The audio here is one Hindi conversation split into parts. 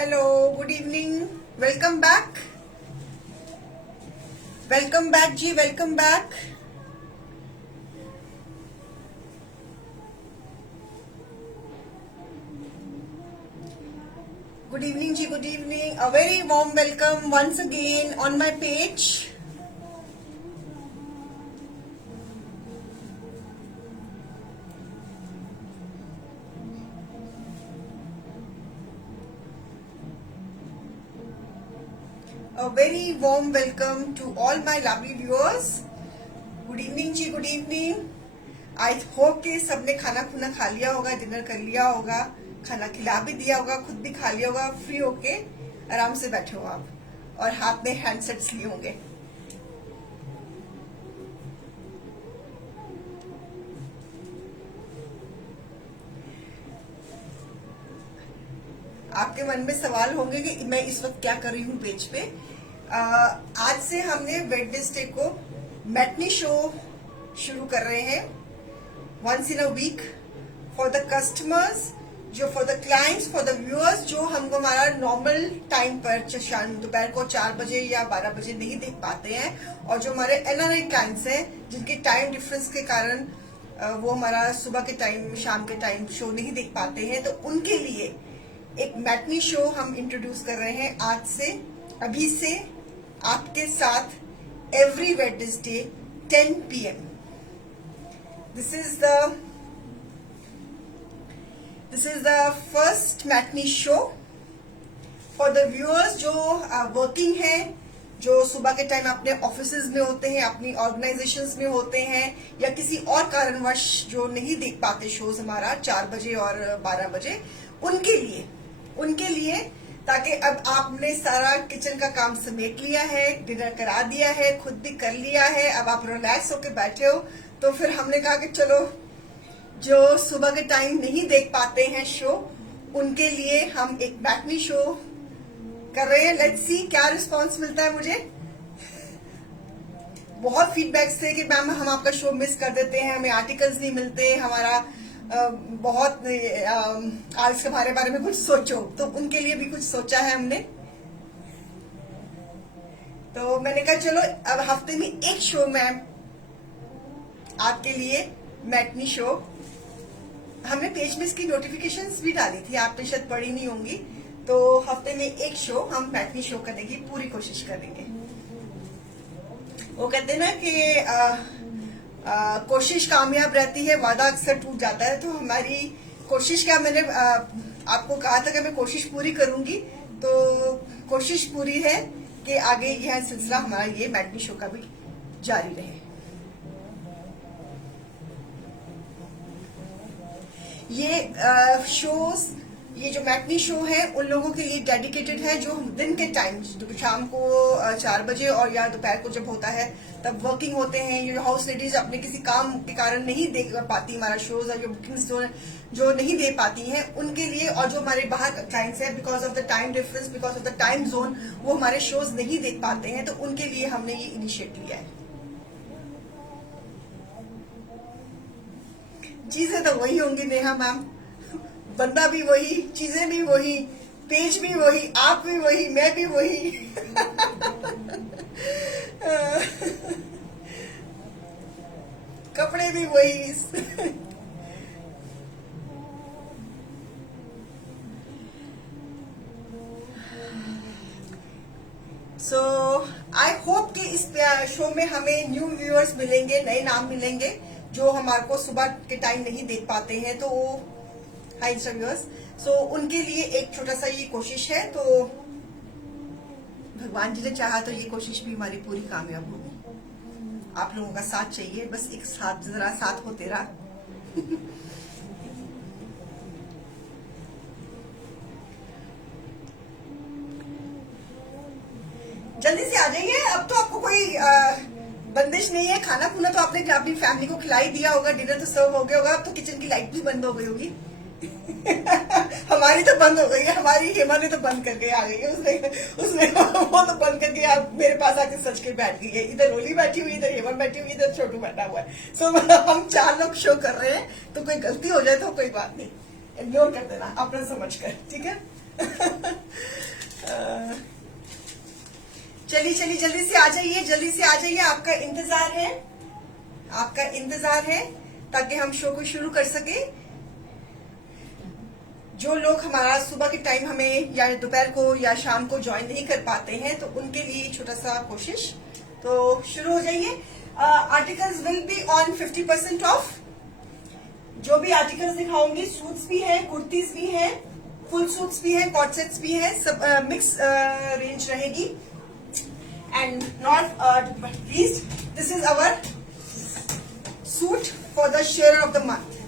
Hello, good evening, welcome back. Welcome back जी, वेलकम बैक। गुड इवनिंग जी, good evening. A very warm welcome once again on my page. A very warm welcome to all my lovely viewers. Good evening जी, good evening. I hope कि सबने खाना खुना खा लिया होगा, डिनर कर लिया होगा, खाना खिला भी दिया होगा, खुद भी खा लिया होगा, फ्री होके आराम से बैठे हो आप और हाथ में हैंडसेट्स लिए होंगे। आपके मन में सवाल होंगे कि मैं इस वक्त क्या कर रही हूँ पेज पे। आज से हमने वेडनेसडे को मैटनी शो शुरू कर रहे हैं, once in a week, for the customers, जो for the clients, for the viewers, जो हमको हमारा नॉर्मल टाइम पर शाम दोपहर को 4 बजे या 12 बजे नहीं देख पाते हैं, और जो हमारे एनआरआई क्लाइंट्स हैं जिनके टाइम डिफरेंस के कारण वो हमारा सुबह के टाइम शाम के टाइम शो नहीं देख पाते हैं, तो उनके लिए एक मैटनी शो हम इंट्रोड्यूस कर रहे हैं आज से, अभी से आपके साथ, every Wednesday 10 PM। This is the first matinee show for the viewers जो वर्किंग हैं, जो सुबह के टाइम अपने ऑफिसेज में होते हैं, अपनी ऑर्गेनाइजेशंस में होते हैं, या किसी और कारणवश जो नहीं देख पाते शोज हमारा 4 बजे और 12 बजे, उनके लिए ताकि अब आपने सारा किचन का काम समेट लिया है, डिनर करा दिया है, खुद भी कर लिया है, अब आप रिलैक्स होकर बैठे हो, तो फिर हमने कहा कि चलो जो सुबह के टाइम नहीं देख पाते हैं शो, उनके लिए हम एक मैटनी शो कर रहे हैं। लेट्स सी क्या रिस्पांस मिलता है मुझे। बहुत फीडबैक्स थे कि मैम हम आपका शो मिस कर देते हैं, हमें आर्टिकल्स नहीं मिलते, हमारा बहुत आज हमारे बारे में कुछ सोचो, तो उनके लिए भी कुछ सोचा है हमने। तो मैंने कहा चलो अब हफ्ते में एक शो मैम आपके लिए मैटनी शो, हमने पेज में इसकी नोटिफिकेशंस भी डाली थी, आपने शायद पढ़ी नहीं होंगी, तो हफ्ते में एक शो हम मैटनी शो करने की पूरी कोशिश करेंगे। वो कहते हैं ना कि कोशिश कामयाब रहती है, वादा अक्सर टूट जाता है, तो हमारी कोशिश क्या, मैंने आपको कहा था कि मैं कोशिश पूरी करूंगी, तो कोशिश पूरी है कि आगे यह सिलसिला हमारा ये मैटनी शो का भी जारी रहे। ये शोज, ये जो मैटनी शो है उन लोगों के लिए डेडिकेटेड है जो दिन के टाइम शाम को 4 बजे और या दोपहर को जब होता है तब वर्किंग होते हैं, ये हाउस लेडीज अपने किसी काम के कारण नहीं देख पाती हमारा शोज, और जो बुकिंग्स जो नहीं दे पाती हैं उनके लिए, और जो हमारे बाहर क्लाइंट्स हैं because of the time difference, because of the time zone, वो हमारे शोज नहीं देख पाते हैं, तो उनके लिए हमने ये इनिशिएट लिया है। चीजें तो वही होंगी नेहा मैम, बंदा भी वही, चीजें भी वही, पेज भी वही, आप भी वही, मैं भी वही। कपड़े भी वही। सो आई होप कि इस शो में हमें न्यू व्यूअर्स मिलेंगे, नए नाम मिलेंगे जो हमारे को सुबह के टाइम नहीं देख पाते हैं, तो हाय व्यूअर्स, सो उनके लिए एक छोटा सा ये कोशिश है, तो भगवान जी ने चाहा तो ये कोशिश भी हमारी पूरी कामयाब होगी। आप लोगों का साथ चाहिए, बस एक साथ, जरा साथ हो तेरा। जल्दी से आ जाइए, अब तो आपको कोई बंदिश नहीं है, खाना खुना तो आपने अपनी फैमिली को खिला ही दिया होगा, डिनर तो सर्व हो गया होगा, अब तो किचन की लाइट भी बंद हो गई होगी। हमारी तो बंद हो गई है, हमारी हेमा ने तो बंद करके आ गई है, उसने वो तो बंद करके आप मेरे पास आके सच के बैठ गई है। इधर रोली बैठी हुई, इधर हेमा बैठी हुई, इधर छोटू बैठा हुआ है। सो हम 4 लोग शो कर रहे हैं, तो कोई गलती हो जाए तो कोई बात नहीं, इग्नोर कर देना अपना समझ कर, ठीक है। चलिए चलिए, जल्दी से आ जाइए, जल्दी से आ जाइए, आपका इंतजार है, आपका इंतजार है, ताकि हम शो को शुरू कर सके। जो लोग हमारा सुबह के टाइम हमें या दोपहर को या शाम को ज्वाइन नहीं कर पाते हैं, तो उनके लिए छोटा सा कोशिश। तो शुरू हो जाइए। Articles will be on 50% of. जो भी आर्टिकल्स दिखाऊंगी, सूट्स भी है, कुर्तीज भी है, फुल सूट्स भी है, कॉट सेट्स भी है, सब मिक्स रेंज रहेगी। And not least, this is our suit for the share of the month.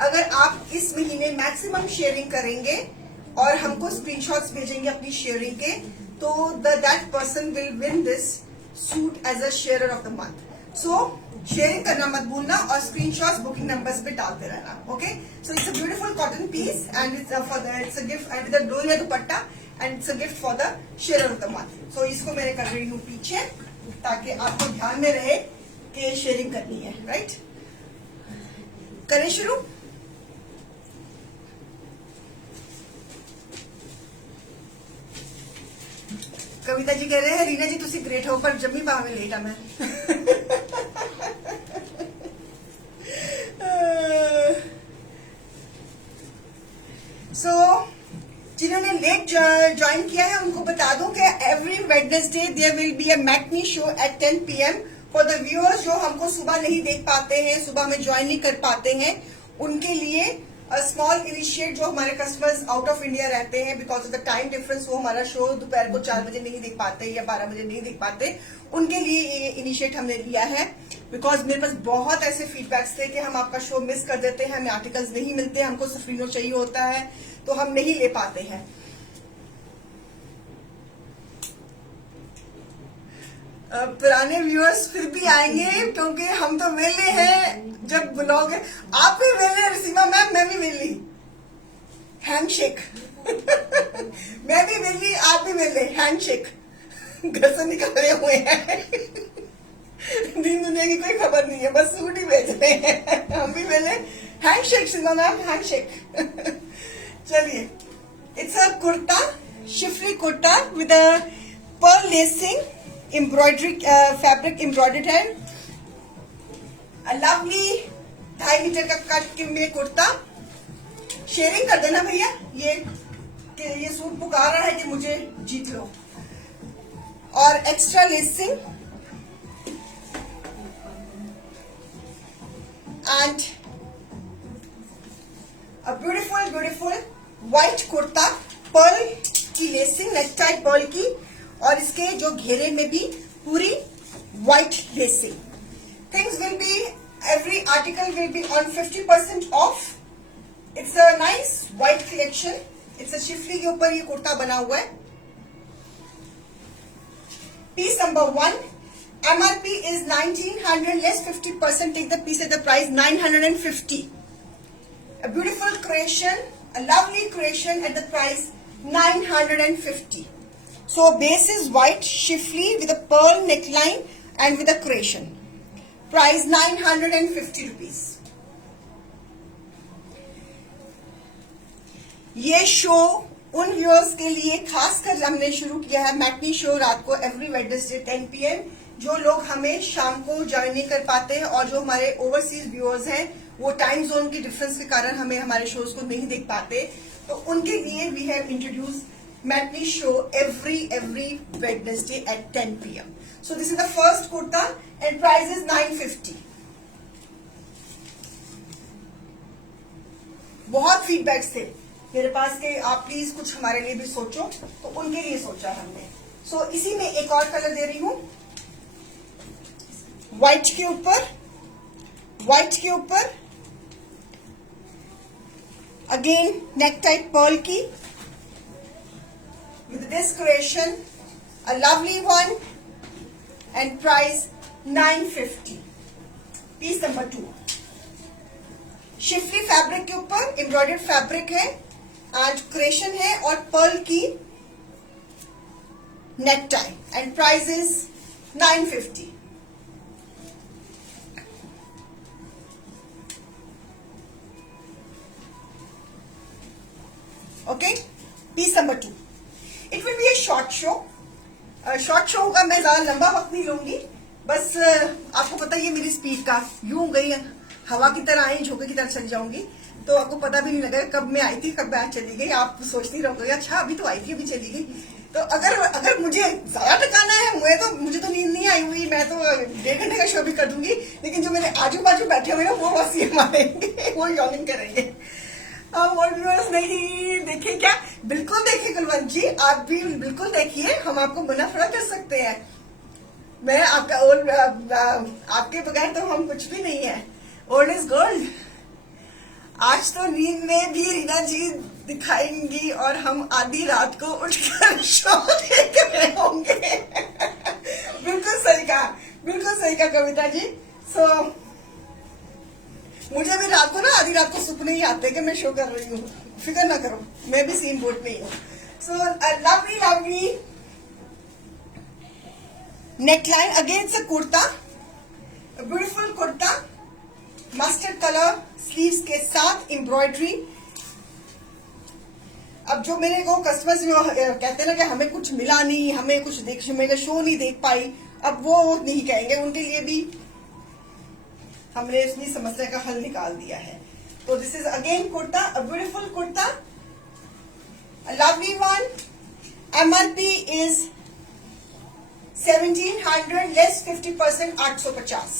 अगर आप इस महीने मैक्सिमम शेयरिंग करेंगे और हमको स्क्रीनशॉट्स भेजेंगे अपनी शेयरिंग के, तो that person will win this suit as a sharer of the month. So sharing करना मत भूलना और स्क्रीनशॉट्स बुकिंग नंबर्स पे डालते रहना। Okay, so it's a beautiful cotton piece and it's a gift and the doria dupatta and it's a gift for the sharer of the month. So इसको मैंने कर रही हूँ पीछे, ताकि आपको ध्यान में रहे कि शेयरिंग करनी है। राइट, करें शुरू। कविता जी कह रहे हैं, रीना जी तुसी ग्रेट हो, पर जम्मी बाह में लेटा मैं। सो जिन्होंने लेट ज्वाइन किया है उनको बता दूं कि every Wednesday there will be a matinee show at 10 PM for the viewers जो हमको सुबह नहीं देख पाते हैं, सुबह में ज्वाइन नहीं कर पाते हैं, उनके लिए स्मॉल इनिशिएट। जो हमारे कस्टमर्स आउट ऑफ इंडिया रहते हैं, because of the time difference, वो हमारा शो दोपहर को 4 बजे नहीं देख पाते या 12 बजे नहीं देख पाते, उनके लिए ये इनिशिएट हमने लिया है। बिकॉज मेरे पास बहुत ऐसे फीडबैक्स थे कि हम आपका शो मिस कर देते हैं, हमें आर्टिकल्स नहीं मिलते, हमको सफरीनो चाहिए होता है, तो हम नहीं ले पाते हैं। पुराने व्यूअर्स फिर भी आएंगे, क्योंकि हम तो वेले हैं। जब ब्लॉग है, आप भी वेले, रसीमा मैम, मैं भी वेली, हैंडशेक। मैं भी वेली, आप भी वेले, हैंडशेक। घर से निकले हुए हैं, दिन दुनिया की कोई खबर नहीं है, बस सूट ही बेच रहे हैं। हम भी वेले, हैंडशेक सीमा मैम, हैंडशेक। चलिए, it's a kurta, schiffli kurta with a pearl lacing, embroidery fabric embroidered है। लवली 2.5 मीटर का कट में कुर्ता। शेयरिंग कर देना भैया, ये सूट पुकार रहा है कि मुझे जीत लो। और extra lacing and a beautiful beautiful white kurta, pearl की लेसिंग, नेकटाई पर्ल की, और इसके जो घेरे में भी पूरी white lacing. Things will be, every article will be on 50% off. It's a nice white collection. It's a schiffli के ऊपर ये कुर्ता बना हुआ है। Piece number 1, MRP is 1900, less 50%, take the piece at the price 950. A beautiful creation, a lovely creation at the price 950. So base is white shifly with a pearl neckline and with a creation. Price 950 rupees. ये शो उन व्यूअर्स के लिए खास कर हमने शुरू किया है, मैटनी शो रात को एवरी वेडनेसडे 10 PM। जो लोग हमें शाम को ज्वाइन नहीं कर पाते हैं और जो हमारे ओवरसीज व्यूअर्स हैं, वो टाइम जोन की डिफरेंस के कारण हमें हमारे शोज को नहीं देख पाते, तो उनके लिए we have introduce matinee show every Wednesday at 10 PM. So this is the first kurta and price is 950. बहुत फीडबैक्स थे मेरे पास के आप प्लीज कुछ हमारे लिए भी सोचो, तो उनके लिए सोचा हमने। सो इसी में एक और कलर दे रही हूं, व्हाइट के ऊपर अगेन नेक टाइप पर्ल की with this creation, a lovely one, and price 950. Piece number 2, schiffli fabric के ऊपर एम्ब्रॉयडर्ड फैब्रिक है, एंड क्रेशन है और पर्ल की neck tie, and price is 950. Okay, piece number 2. It will be a short show. Short show होगा, मैं ज्यादा लंबा वक्त नहीं लूंगी. बस आपको पता ही है मेरी स्पीड का, यूं गई हवा की तरह आई, झोंके की तरह चली जाऊंगी, तो आपको पता भी नहीं लगेगा कब मैं आई थी कब मैं चली गई. आप सोचती रहोगे अच्छा अभी तो आई थी अभी चली गई. तो अगर मुझे ज्यादा टकाना है, मुझे तो नींद नहीं आई हुई, मैं तो 1.5 घंटे का शो भी कर दूंगी, लेकिन जो मेरे आजू बाजू बैठे हुए हैं वो बस ये मारेंगे, वो यॉर्निंग करेंगे. और व्यूअर्स नहीं देखे क्या? बिल्कुल देखिए कुलवंत जी, आप भी बिल्कुल देखिए, हम आपको मना थोड़ा कर सकते हैं. मैं आपका ओल्ड, आपके बगैर तो हम कुछ भी नहीं है. Old is gold. आज तो नींद में भी रीना जी दिखाएंगी और हम आधी रात को उठकर शो देख रहे होंगे. बिल्कुल सही कहा कविता जी. सो मुझे भी रात को ना आधी रात को सपने ही आते कि मैं शो कर रही हूँ. फिक्र ना करो, मैं भी सीन बोट में ही हूँ. So lovely neckline. Again it's a kurta, beautiful kurta, mustard colour sleeves के साथ एम्ब्रॉयडरी. अब जो मेरे को कस्टमर्स जो कहते हैं ना कि हमें कुछ मिला नहीं, हमें कुछ मेरा शो नहीं देख पाई, अब वो नहीं कहेंगे. उनके लिए भी हमने इसमें समस्या का हल निकाल दिया है. तो this is again kurta, a beautiful kurta, a lovely one. MRP is 1700, less 50%, 850.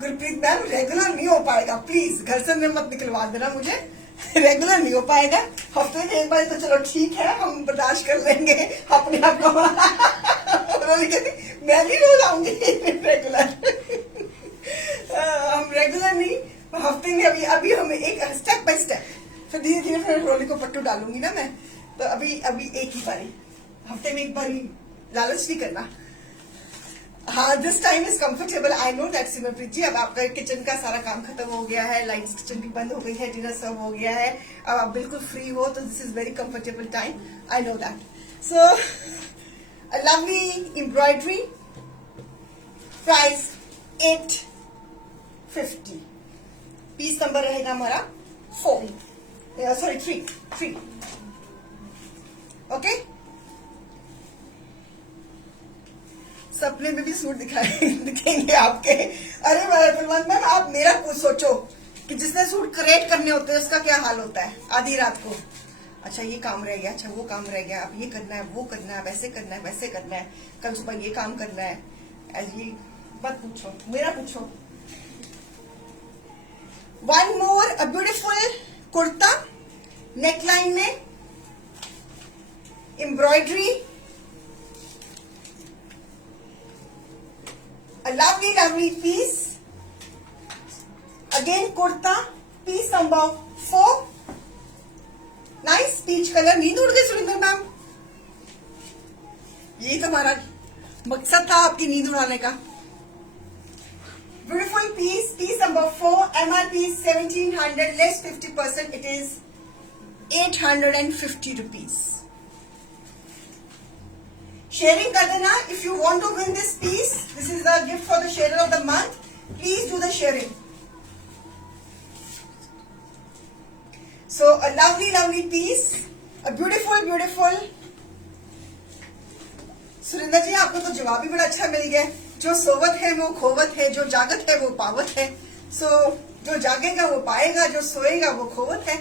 Gurpreet ma'am regular नहीं हो पाएगा, प्लीज घर से मत निकलवा देना मुझे. रेगुलर नहीं हो पाएगा, हफ्ते में एक बार तो चलो ठीक है, हम बर्दाश्त कर लेंगे अपने आप को. मैं नहीं रोज आऊंगी रेगुलर. हम रेगुलर नहीं, हफ्ते में अभी हम एक स्टेप बाय स्टेप, फिर धीरे धीरे फिर रोली को पट्टू डालूंगी ना मैं. तो अभी एक ही बारी, हफ्ते में एक बारी, लालच नहीं करना. हाँ, this time is comfortable. I know that Simarpreet ji. अब आपका किचन का सारा काम खत्म हो गया है, लाइट्स किचन की बंद हो गई है, डिनर सर्व हो गया है, अब आप बिल्कुल फ्री हो, तो this is very comfortable time. I know that. So a lovely embroidery. Price 850. Piece number रहेगा हमारा 3. ओके. सपने में भी सूट दिखेंगे आपके. अरे कुलवंत मैम, आप मेरा कुछ सोचो कि जिसने सूट क्रिएट करने होते हैं उसका क्या हाल होता है आधी रात को. अच्छा ये काम रह गया, अच्छा वो काम रह गया, अब ये करना है, वो करना है, वैसे करना है, वैसे करना है, कल सुबह ये काम करना है. ये मत पूछो, मेरा पूछो. One more, a beautiful kurta, neckline में embroidery, a lovely piece. Again kurta, piece number 4. Nice peach color. नींद उड़ गई सुरेंद्र मैम. यही तो हमारा मकसद था आपकी नींद उड़ाने का. Beautiful piece, piece number 4. MRP is 1700, less 50%. It is 850 rupees. Sharing कर देना. If you want to win this piece, this is the gift for the sharer of the month. Please do the sharing. So a lovely piece, a beautiful. Surendra जी, आपको तो जवाब भी बड़ा अच्छा मिल गया. जो सोवत है वो खोवत है, जो जागत है वो पावत है. सो जो जागेगा वो पाएगा, जो सोएगा वो खोवत है.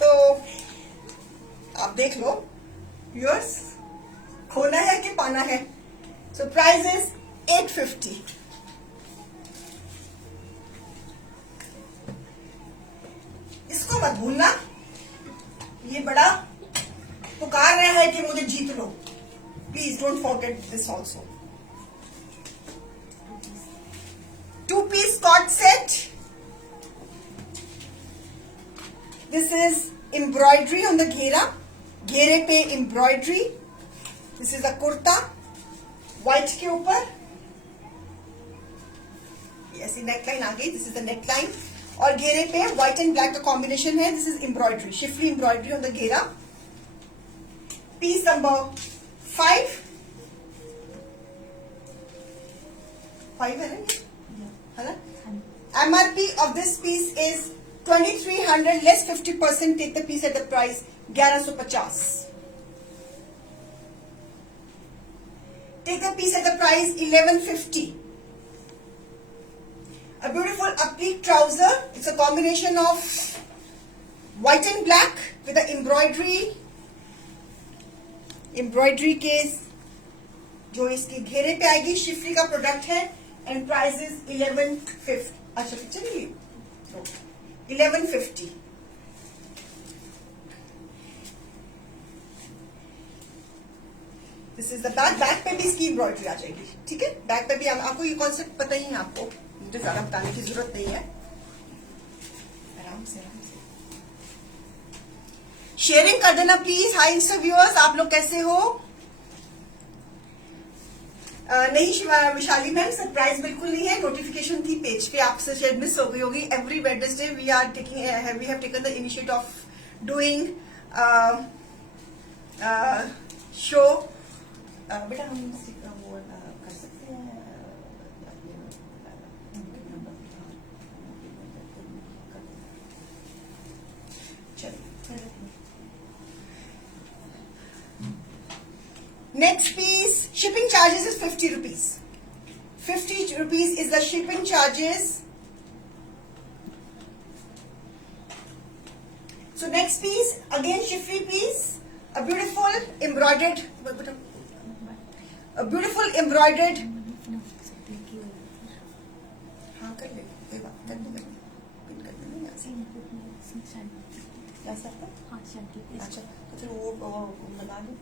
तो आप देख लो व्यूअर्स, खोना है कि पाना है. सो प्राइस इज 850. इसको मत भूलना, ये बड़ा पुकार रहा है कि मुझे जीत लो. Please don't forget this also. 2-piece cot set. This is embroidery on the घेरा, घेरे पे embroidery. This is a kurta white के ऊपर. ऐसी नेकलाइन आ गई. दिस इज द नेकलाइन और घेरे पे व्हाइट एंड ब्लैक का कॉम्बिनेशन है. This is embroidery, Schiffli embroidery on the घेरा. पीस नंबर 5 है ना, है ना. MRP of this piece is 2300 less 50%, take the piece at the price 1150. Take the piece at the price 1150. A beautiful applique trouser. It's a combination of white and black with the embroidery case जो इसके घेरे पे आएगी. शिफरी का प्रोडक्ट है एंड प्राइस इज 1150. अच्छा चलिए 1150. This is the back. Back पे भी इसकी एम्ब्रॉयडरी आ जाएगी. ठीक है, बैक पे भी आपको ये कॉन्सेप्ट पता ही है. आपको मुझे ज्यादा बताने की जरूरत नहीं है. आराम से शेयरिंग कर देना प्लीज. हाय इंस्टा व्यूअर्स, आप लोग कैसे हो? नहीं विशाली मैम, सरप्राइज बिल्कुल नहीं है. नोटिफिकेशन थी पेज पे, आपसे शायद मिस हो गई होगी. Every Wednesday we have taken the initiative of doing show. बेटा हम वो कर सकते हैं. Next piece, shipping charges is 50 rupees. 50 rupees is the shipping charges. So next piece, again shifty piece, a beautiful embroidered. हाँ कर ले, कोई बात कर ले, पिन कर देना यहाँ से. ऐसा था? अच्छा तो फिर वो लगा दो.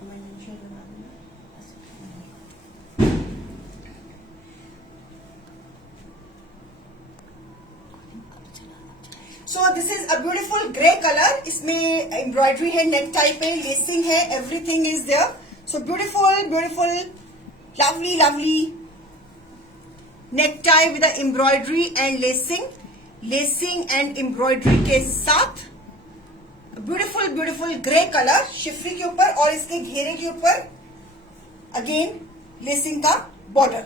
कमेंटेशन लगा देना. So this is a beautiful grey color. इसमें एम्ब्रॉयडरी है, नेक टाइप है, लेसिंग है, everything is there. So beautiful, lovely neck tie with embroidery and lacing and embroidery के साथ. ब्यूटीफुल ग्रे कलर शिफरी के ऊपर और इसके घेरे के ऊपर अगेन लेसिंग का बॉर्डर.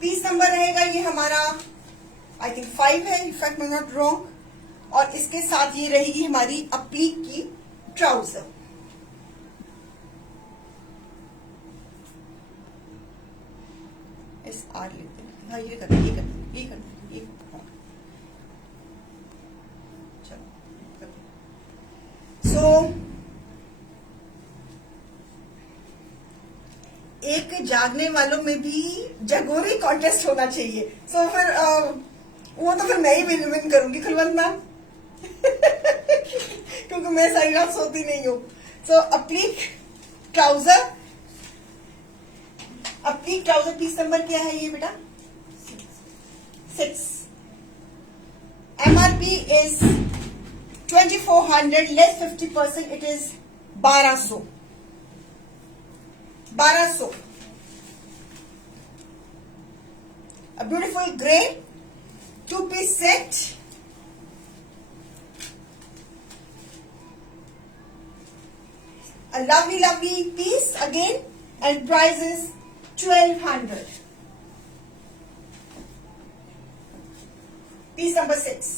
पीस नंबर रहेगा ये हमारा आई थिंक 5 है, इनफैक्ट मैं नॉट रॉन्ग. और इसके साथ ये रहेगी हमारी अपीक की ट्राउजर. इस आर लेते हैं. हाँ ये कर सो एक जागने वालों में भी जगोरी कॉन्टेस्ट होना चाहिए. सो फिर वो तो फिर मैं ही विन करूंगी कुलवंत मैम. क्योंकि मैं सारी रात सोती नहीं हूँ. सो अपलीक ट्राउजर पीस नंबर क्या है ये बेटा? 6. MRP is 2400 less 50%, it is 1200. A beautiful grey 2-piece set. A lovely piece again, and price is 1200. Piece number 6.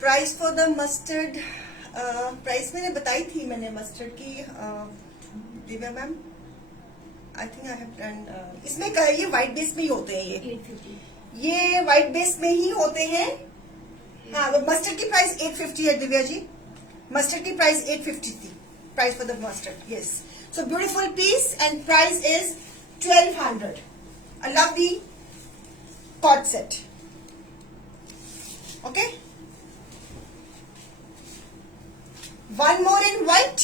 Price for the mustard, price मैंने बताई थी. मैंने मस्टर्ड की Divya ma'am, I think I have done. इसमें ये व्हाइट बेस में ही होते हैं. ये व्हाइट बेस में ही होते हैं. हाँ, मस्टर्ड की प्राइस 850 है दिव्या जी. मस्टर्ड की प्राइस 850 थी. Price for the mustard. Yes. So beautiful piece and price is 1200. A lovely cot set. Okay. One more in white.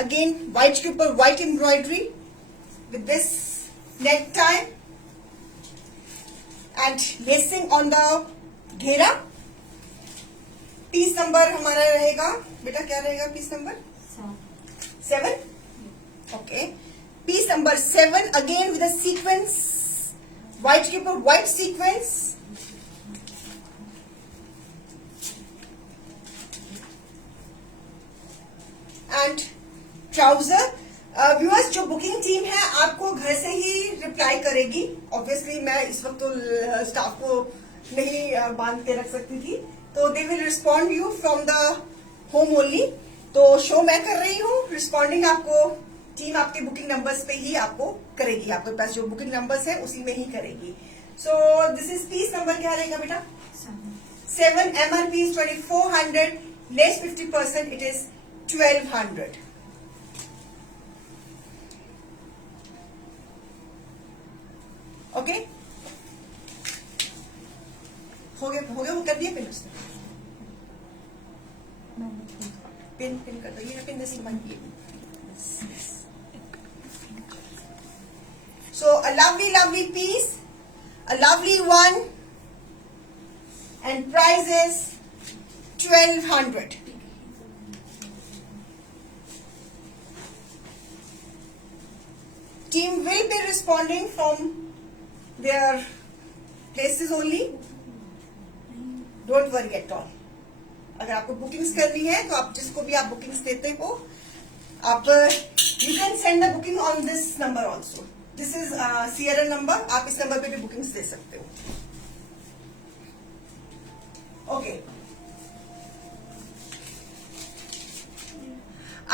Again, white के ऊपर white embroidery with this neck tie and lacing on the घेरा. पीस नंबर हमारा रहेगा बेटा, क्या रहेगा piece number? 7. Okay. Piece number 7 again with a sequence. white के ऊपर white sequence and trouser. Viewers, जो बुकिंग टीम है आपको घर से ही रिप्लाई करेगी। ऑब्वियसली मैं इस वक्त तो स्टाफ को नहीं बांध के रख सकती थी, तो they will respond you from the home only. तो शो मैं कर रही हूँ, रिस्पॉन्डिंग आपको टीम आपके बुकिंग नंबर्स पे ही आपको करेगी। आपके पास जो बुकिंग नंबर्स है उसी में ही करेगी। सो दिस इज पीस नंबर क्या रहेगा बेटा? 7। MRP is 2400, less 50%, it is 1200. Okay, हो गया वो कर दिया पिन उसने। पिन कर दो, ये pin this one. So a lovely piece, a lovely one, and price is 1200. Team will be responding from their places only. Don't worry at all. अगर आपको बुकिंग्स करनी है तो आप जिसको भी आप बुकिंग्स देते हो, आप you can send the booking on this number also. This is CRN number, आप इस नंबर पे भी बुकिंग्स दे सकते हो। ओके,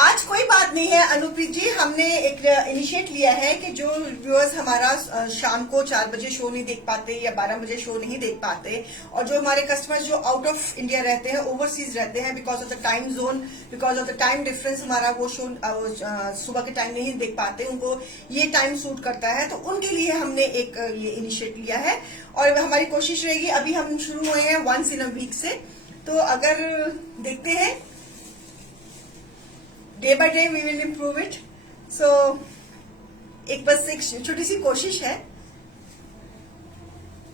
आज कोई बात नहीं है अनुप्रीत जी, हमने एक इनिशिएट लिया है कि जो व्यूअर्स हमारा शाम को 4 बजे शो नहीं देख पाते या 12 बजे शो नहीं देख पाते, और जो हमारे कस्टमर्स जो आउट ऑफ इंडिया रहते हैं, ओवरसीज रहते हैं, because of the time zone, because of the time difference, हमारा वो शो सुबह के टाइम नहीं देख पाते, उनको ये टाइम सूट करता है, तो उनके लिए हमने एक ये इनिशिएट लिया है। और हमारी कोशिश रहेगी, अभी हम शुरू हुए हैं वंस इन अ वीक से, तो अगर देखते हैं day by day we will improve it. So एक बस एक छोटी सी कोशिश है।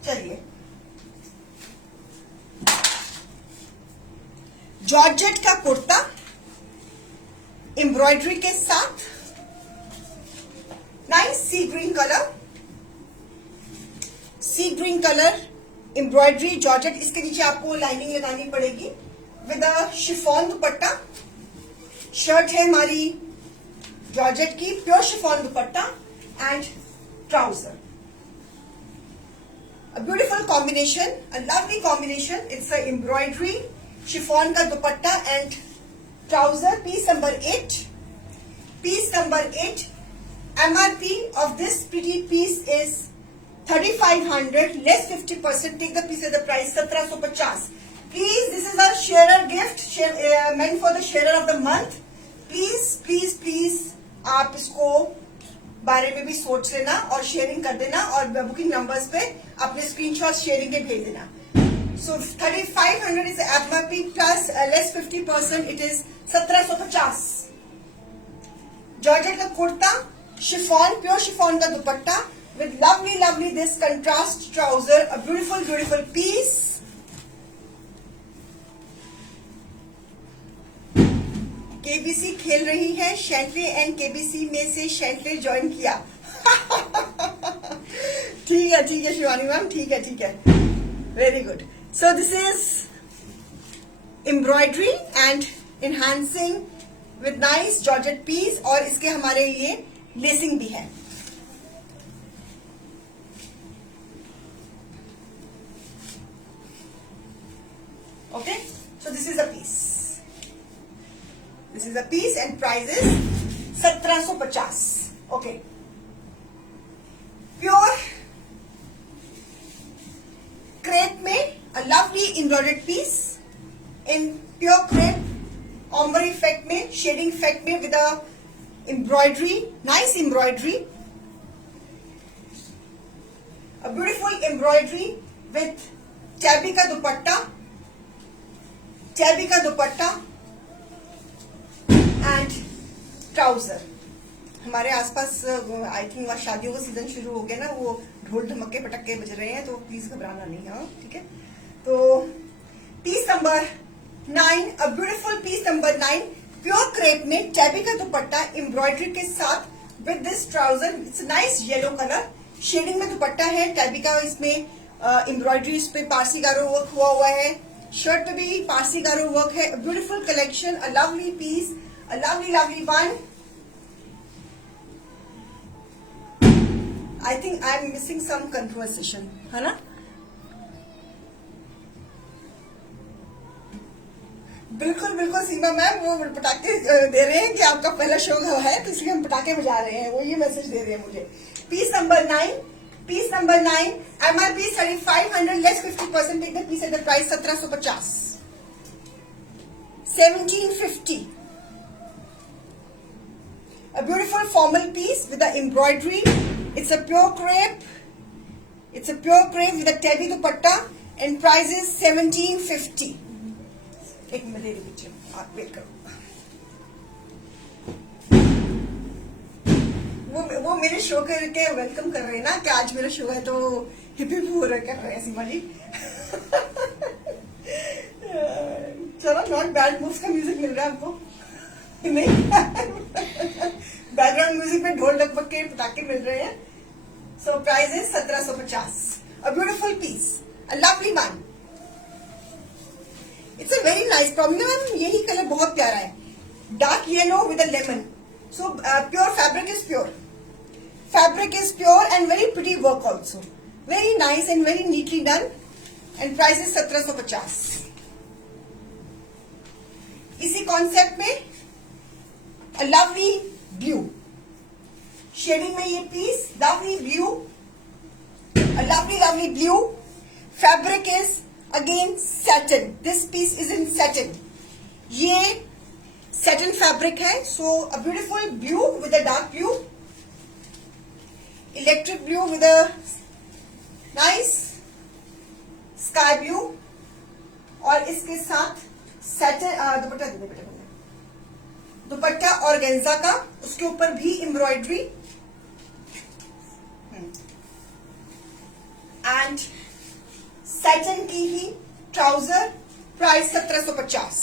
चलिए, जॉर्जेट का कुर्ता एम्ब्रॉयडरी के साथ, nice sea green colour embroidery georgette. इसके नीचे आपको लाइनिंग लगानी पड़ेगी with a chiffon dupatta. Shirt है हमारी जॉर्जेट की, pure chiffon dupatta and trouser. A beautiful combination, a lovely combination. It's a embroidery, chiffon का dupatta and trouser. Piece number 8। MRP of this pretty piece is 3500, less 50%. Take the piece at the price 1750. Please, this is a sharer gift, meant for the sharer of the month. Please आप इसको बारे में भी सोच लेना और शेयरिंग कर देना, और बुकिंग नंबर्स पे अपने स्क्रीनशॉट शेयरिंग के भेज देना। So 3500 is MRP plus less 50%, it is 1750। Georgette का कुर्ता, शिफॉन, प्योर शिफॉन का dupatta with lovely this contrast trouser, a beautiful piece. KBC खेल रही है, शेंटले एंड केबीसी में से शेंटले ज्वाइन किया। ठीक है शिवानी मैम, ठीक है, very good. So this is embroidery and enhancing with nice georgette piece, और इसके हमारे ये लेसिंग भी है। Okay, so this is a piece. This is a piece and price is 1750. Okay. Pure crepe में a lovely embroidered piece in pure crepe, ombre effect में, shading effect में with a embroidery, nice embroidery, a beautiful embroidery with tabby का दुपट्टा एंड ट्राउजर। हमारे आसपास आई थिंक वहां शादियों का सीजन शुरू हो गया ना, वो ढोल धमक्के पटक्के बज रहे हैं, तो प्लीज घबराना नहीं है, ठीक है। तो piece number 9, a beautiful piece number 9, pure crepe में टैबी का दुपट्टा एम्ब्रॉयडरी के साथ with this trouser. It's nice yellow colour shading में दुपट्टा है, टैबी का इसमें एम्ब्रॉयडरी, इस पे पारसी गारो वर्क हुआ है, शर्ट पे भी पारसी गारो वर्क है। Beautiful collection, a lovely piece, A lovely, lovely one. I think I'm missing some conversation, है ना? बिल्कुल बिल्कुल सीमा मैम, वो पटाखे दे रहे हैं कि आपका पहला शो है तो इसलिए हम पटाखे बजा रहे हैं, वो ये मैसेज दे रहे हैं मुझे। पीस नंबर 9, पीस number 9, MRP 3500 less 50%, take the piece at the price 1750, 1750। A beautiful formal piece with the embroidery. It's a pure crepe. It's a pure crepe with a tabby dupatta and price is 1750. एक मिनट दे दीजिए, आप वेट करो। वो मेरे शो के वेलकम कर रहे हैं ना कि आज मेरा शो है तो हिप हिप हो रहा कर रहे हैं सीमा जी। चलो, नॉट बैड, मूव्स का म्यूजिक मिल रहा है आपको नहीं? बैकग्राउंड म्यूजिक में ढोल डगमग के पटाखे मिल रहे हैं। So price is 1750। A beautiful piece, a lovely one. It's a very nice problem ma'am, यही कलर बहुत प्यारा है, dark yellow with a lemon. So pure fabric is pure, fabric is pure and very pretty work also, very nice and very neatly done and price is 1750। इसी कॉन्सेप्ट में a lovely blue शेडिंग में ये piece, lovely blue, a lovely blue. Fabric is again satin. This piece is in satin. ये satin fabric है, so a beautiful blue with a dark blue, electric blue with a nice sky blue, और इसके साथ satin दुपट्टा दे बेटा, दुपट्टा ऑर्गेन्जा का, उसके ऊपर भी एम्ब्रॉयडरी एंड सैटिन की ही trouser, price 1750।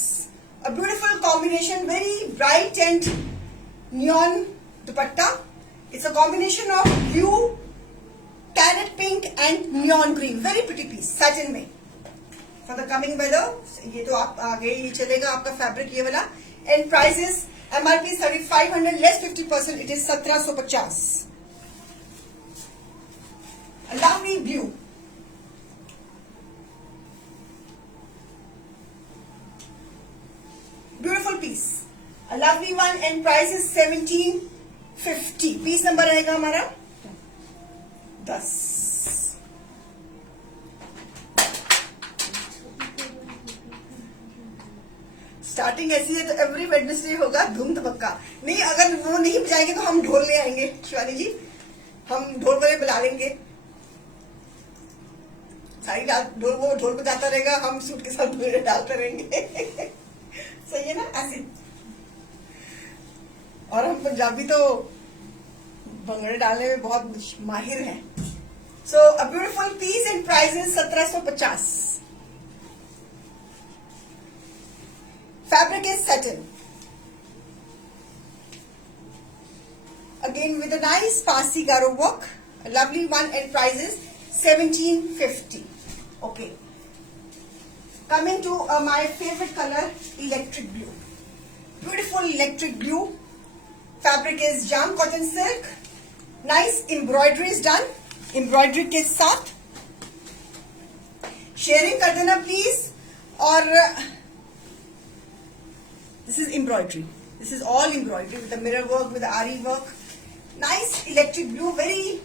A beautiful combination, very bright and neon dupatta. It's a combination of blue, carrot pink and neon green, very pretty piece satin में फॉर द कमिंग वेदर। ये तो आप आगे ही चलेगा आपका फैब्रिक ये वाला। And prices MRP 3500 less 50%, it is 1750। A lovely blue, beautiful piece, a lovely one and price is 1750। Piece number रहेगा हमारा 10। स्टार्टिंग ऐसी है तो एवरी वेडनेसडे होगा धूम धमक्का। नहीं, अगर वो नहीं बजाएंगे तो हम ढोल ले आएंगे शिवानी जी, हम ढोल वाले बुला लेंगे, सारी रात ढोल बजाता रहेगा, हम सूट के साथ ढोल डालते रहेंगे। सही है ना ऐसे? और हम पंजाबी तो भंगड़े डालने में बहुत माहिर हैं। So a beautiful piece and price is 1750। Fabric is satin. Again with a nice Parsi garo work, a lovely one and price is 1750. Okay. Coming to my favorite color, electric blue. Beautiful electric blue. Fabric is jam cotton silk. Nice embroidery is done. Embroidery के साथ शेयरिंग कर देना प्लीज। और this is embroidery. This is all embroidery with the mirror work, with the ari work. Nice electric blue, very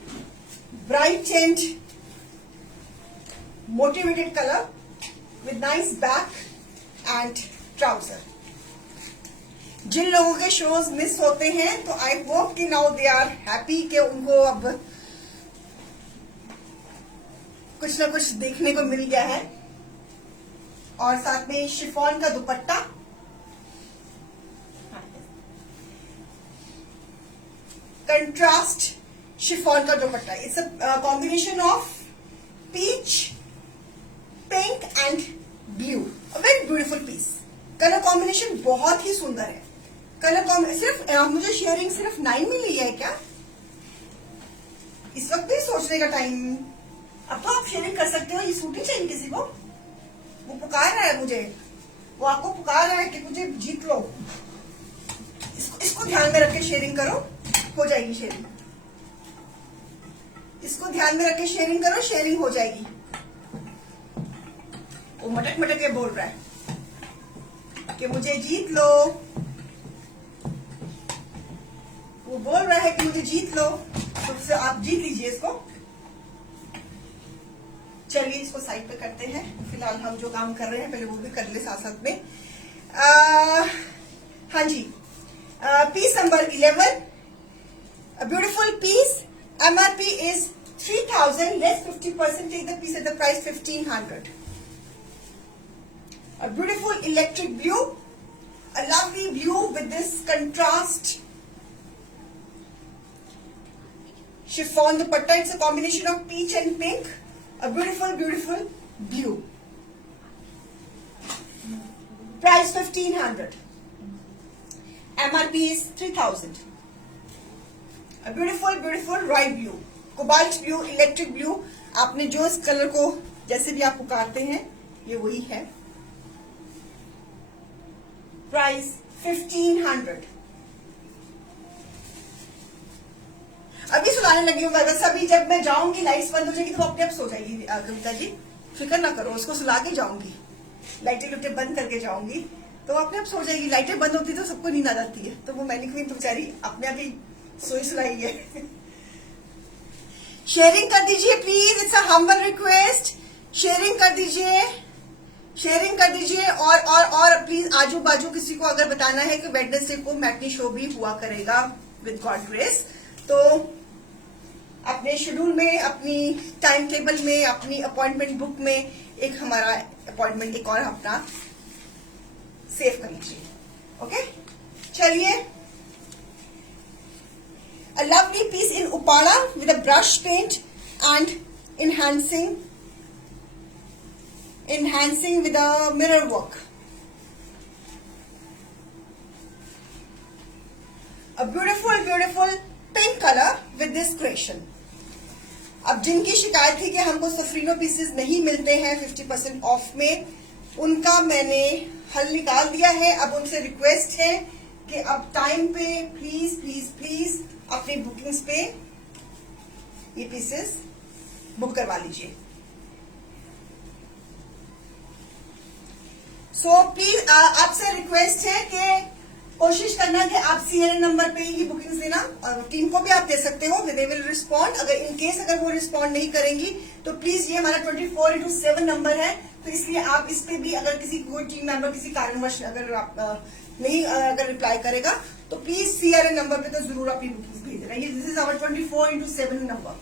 bright and motivated color with nice back and trouser. जिन लोगों के शोज मिस होते हैं तो आई होप कि नाउ दे आर हैप्पी कि उनको अब कुछ ना कुछ देखने को मिल गया है। और साथ में शिफॉन का दुपट्टा, कंट्रास्ट शिफॉन का dupatta. It's a combination of peach, pink and blue, a very beautiful piece. Colour combination बहुत ही सुंदर है। कलर कॉम्बिनेशन सिर्फ मुझे शेयरिंग सिर्फ 9 में ली है क्या? इस वक्त भी सोचने का टाइम, अब तो आप शेयरिंग कर सकते हो। ये सूट ही चाहिए किसी को, वो पुकार रहा है मुझे, वो आपको पुकार रहा है कि मुझे जीत लो। इसको ध्यान में रख के शेयरिंग करो, हो जाएगी शेयरिंग। इसको ध्यान में रख के शेयरिंग करो, शेयरिंग हो जाएगी। वो मटक मटक के बोल रहा है कि मुझे जीत लो, वो बोल रहा है कि मुझे जीत लो, तो आप जीत लीजिए इसको। चलिए इसको साइड पे करते हैं, फिलहाल हम जो काम कर रहे हैं पहले वो भी कर ले साथ साथ में। हाँ जी, piece number 11, beautiful piece, MRP is 3000, less 50%, take the piece at the price 1500. A beautiful electric blue, a lovely blue with this contrast chiffon dupatta. It's a combination of peach and pink. A beautiful, beautiful blue. Price 1500. MRP is 3000. A beautiful, beautiful royal blue, cobalt blue, electric blue. आपने जो इस कलर को जैसे भी आप पुकारते हैं ये वही है। प्राइस 1500। अभी सुनाने लगी हूँ, बस अभी जब मैं जाऊंगी लाइट्स बंद हो जाएगी तो अपने आप सो जाएगी कविता जी, फिक्र ना करो, उसको सुला के जाऊंगी, लाइटें लुटे बंद करके जाऊंगी तो अपने आप सो जाएगी। लाइटें बंद होती तो सबको नींद आ जाती है, तो वो मैनिक्वीन तो बेचारी अपने आप ही सोई सुनाई है। शेयरिंग कर दीजिए please, it's a humble request, sharing कर दीजिए, शेयरिंग कर दीजिए। और प्लीज आजू बाजू किसी को अगर बताना है कि वेडनेसडे को मैटनी शो भी हुआ करेगा विद गॉड ग्रेस, तो अपने शेड्यूल में, अपनी टाइम टेबल में, अपनी अपॉइंटमेंट बुक में एक हमारा अपॉइंटमेंट एक और अपना सेव कर लीजिए। ओके, चलिए। A lovely piece in Upada with a brush paint and enhancing with a mirror work. A beautiful, beautiful pink color with this creation. अब जिनकी शिकायत थी कि हमको सफरीनो पीसेस नहीं मिलते हैं 50% ऑफ में, उनका मैंने हल निकाल दिया है। अब उनसे रिक्वेस्ट है कि अब टाइम पे प्लीज प्लीज प्लीज अपनी बुकिंग्स पे ये पीसेस बुक करवा लीजिए। सो प्लीज आपसे रिक्वेस्ट है कि कोशिश करना कि आप सीरियल नंबर पे ही बुकिंग्स देना, और टीम को भी आप दे सकते हो, दे विल रिस्पॉन्ड। अगर इन केस अगर वो रिस्पॉन्ड नहीं करेंगी तो प्लीज ये हमारा 24/7 नंबर है, तो इसलिए आप इस पे भी अगर किसी कोई टीम मेंबर किसी कारणवश अगर आप नहीं अगर रिप्लाई करेगा तो प्लीज सीआरएन नंबर पे तो जरूर अपनी बुकिंग्स भेज देना। This is our 24/7 number.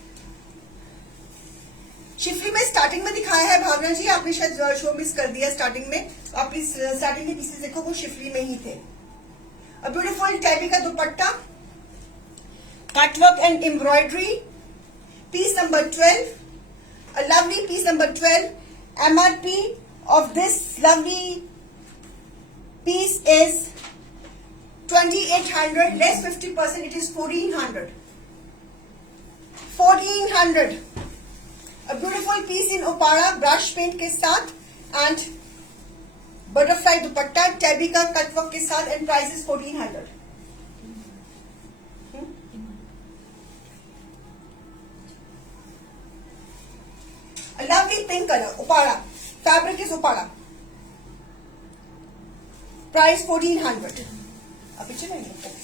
Schiffli में स्टार्टिंग में दिखाया है भावना जी, आपने शायद शो मिस कर दिया स्टार्टिंग में, आप इस स्टार्टिंग के पीसेस देखो वो शिफली में ही थे। A beautiful tabby का दुपट्टा, cutwork and embroidery, piece number 12, a lovely piece number 12. MRP of this lovely piece is 2800, less 50%, it is 1400. 1400. A beautiful piece in Opara brush paint के साथ and बटरफ्लाई दुपट्टा टैबी का कटवर्क के साथ, and price is 1400। Lovely pink colour, Uppada fabric is Uppada, price 1400। अभी चलेंगे।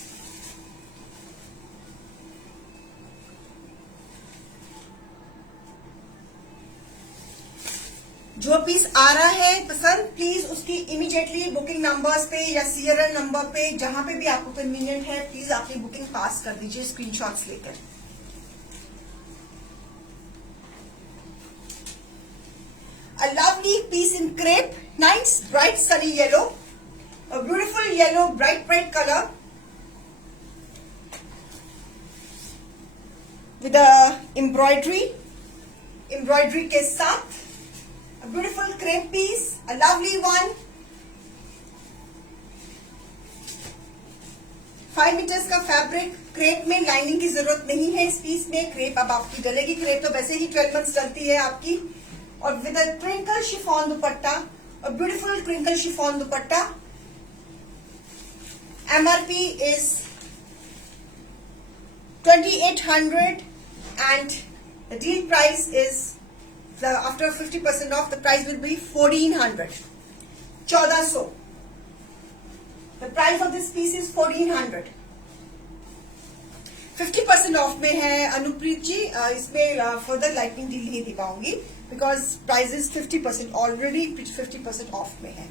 जो पीस आ रहा है पसंद, प्लीज उसकी इमीडिएटली बुकिंग नंबर्स पे या सीरियल नंबर पे जहां पे भी आपको कन्वीनियंट है प्लीज अपनी बुकिंग पास कर दीजिए स्क्रीनशॉट्स लेकर। A lovely piece in crepe, nice bright sunny yellow, a beautiful yellow bright color with a embroidery के साथ, a beautiful crepe piece, a lovely one, 5 metres का फैब्रिक, क्रेप में लाइनिंग की जरूरत नहीं है इस पीस में, क्रेप अब आपकी डलेगी, क्रेप तो वैसे ही 12 मंथ्स डलती है आपकी, और with a twinkle chiffon dupatta, a beautiful twinkle chiffon dupatta. MRP is 2800, and the deal price is after 50% off, the price will be 1400. 1400. The price of this piece is 1400. 50% of में है अनुप्रीत जी, इसमें फर्दर लाइटनिंग डील नहीं दे पाऊंगी because price is 50% already 50% of में है.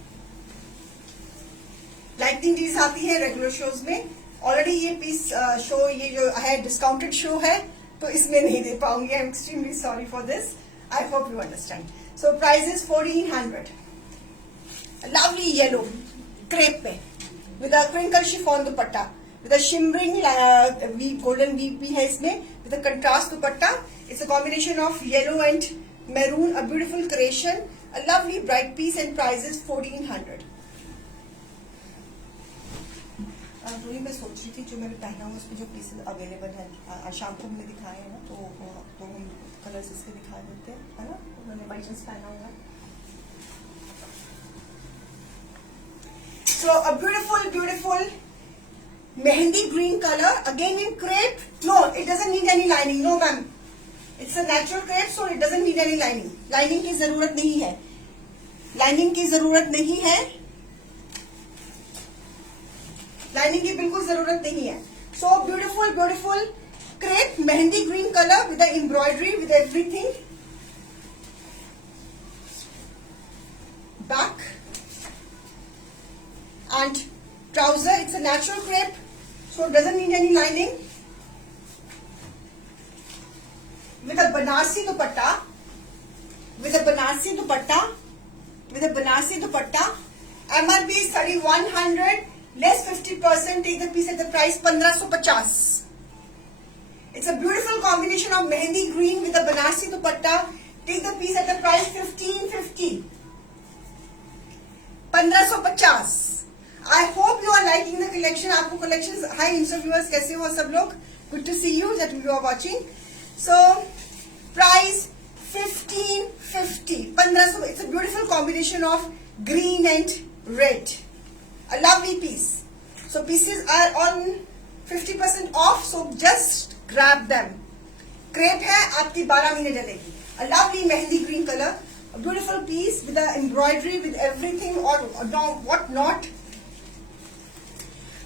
लाइटनिंग डील्स आती है रेगुलर शोज में. ऑलरेडी ये पीस शो ये जो है डिस्काउंटेड शो है, तो इसमें नहीं दे पाऊंगी. I am extremely sorry for this. I hope you understand. So price is 1400. Lovely yellow crepe में with a crinkle chiffon dupatta with a shimmering golden weave भी है इसमें, with a contrast dupatta. It's a combination of yellow and maroon, a beautiful creation, a lovely bright piece, and price is 1400. वही मैं सोच रही थी जो मैंने पहना हुआ उसमें जो पीसेस अवेलेबल है शाम को हमने दिखाए हैं ना, तो हम कलर्स इसके दिखा देते हैं, है ना. तो मैंने बाई चांस पहना हुआ है. So a beautiful mehendi green color, again in crepe. No, it doesn't need any lining. No ma'am, it's a natural crepe, so it doesn't need any lining. Lining की जरूरत नहीं है. लाइनिंग की जरूरत नहीं है. लाइनिंग की बिल्कुल जरूरत नहीं है. So beautiful crepe mehendi green color with the embroidery, with everything. Back and trouser, it's a natural crepe, so it doesn't need any lining. With a Banarsi dupatta, with a Banarsi dupatta, MRP is 3100, less 50%, take the piece at the price 1550. It's a beautiful combination of mehendi green with a Banarsi dupatta, take the piece at the price 1550. 1550. I hope you are liking the collection. आपको collections, hi interviewers, कैसे हो सब लोग? Good to see you that you are watching. So price 1550. 1500. It's a beautiful combination of green and red. A lovely piece. So pieces are on 50% off. So just grab them. Crepe है, आपकी 12 महीने डलेगी. A lovely mehendi green color. A beautiful piece with the embroidery, with everything or what not.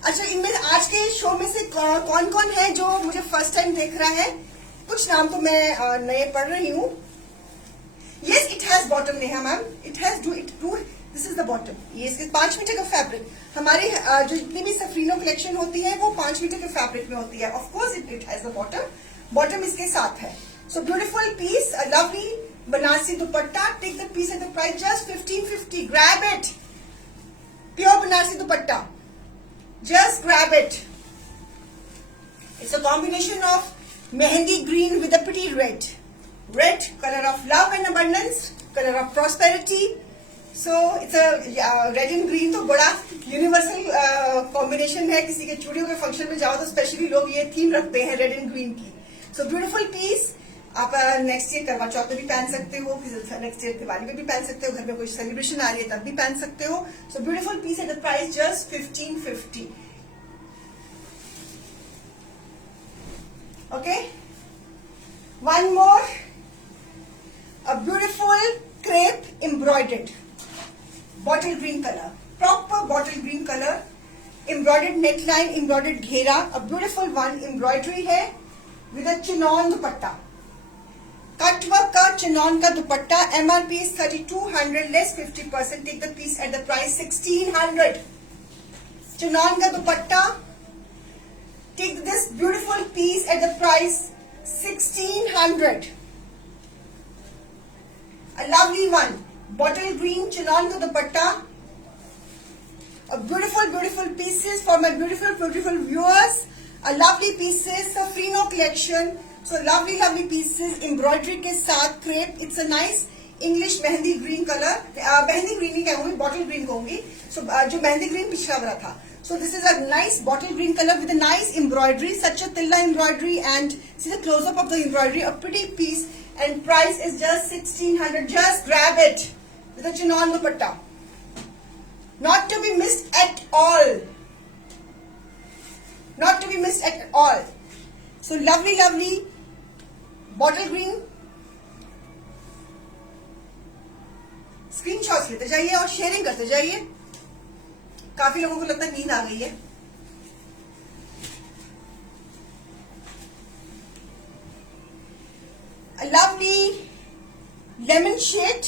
अच्छा, इनमें आज के शो में से कौन कौन है जो मुझे फर्स्ट टाइम देख रहा है? कुछ नाम तो मैं नए पढ़ रही हूँ. Yes, it has bottom Neha ma'am. It has do it too. This is the bottom. ये इसके 5 मीटर का फैब्रिक. हमारी जो जितनी भी सफरीनो कलेक्शन होती है वो 5 मीटर के फैब्रिक में होती है. Of course it has the bottom इसके साथ है. So beautiful piece, a lovely Banarasi dupatta. Take the piece at the price just 1550. Grab it. Pure Banarasi dupatta. Just grab it. It's a combination of mehendi green with a pretty red. Red, color of love and abundance, color of prosperity. So it's a red and green तो बड़ा यूनिवर्सल कॉम्बिनेशन है. किसी के चूड़ियों के फंक्शन में जाओ तो स्पेशली लोग ये थीम रखते हैं रेड एंड ग्रीन की. So beautiful piece. आप नेक्स्ट ईयर करवा चौथ में भी पहन सकते हो, नेक्स्ट ईयर दिवाली में भी पहन सकते हो, घर में कोई सेलिब्रेशन आ रही है तब भी पहन सकते हो. So beautiful piece at the price just 1550. Okay, one more, a beautiful crepe embroidered bottle green color, proper bottle green color, embroidered neckline, embroidered घेरा, a beautiful one. embroidery है with a chinon dupatta. Cut work का चिनॉन का दुपट्टा. MRP is 3200, less 50%, take the piece at the price 1600. Chinon का दुपट्टा. Take this beautiful piece at the price 1600. A lovely one. Bottle green chinon ka dupatta. A beautiful pieces for my beautiful viewers. A lovely pieces, Safrino collection. So lovely pieces. Embroidery के साथ crepe. It's a nice English mehendi green color. mehendi green नहीं कहूँगी, bottle green कहूँगी. So जो mehendi green पिछला वाला था. So this is a nice bottle green color with a nice embroidery, such a tilla embroidery, and see the close up of the embroidery. A pretty piece, and price is just 1600. Just grab it with a chinon dupatta. Not to be missed at all. Not to be missed at all. So lovely lovely bottle green. Screenshots लेते जाइए और शेयरिंग करते जाइए। काफी लोगों को लगता है नींद आ गई है। A lovely lemon shade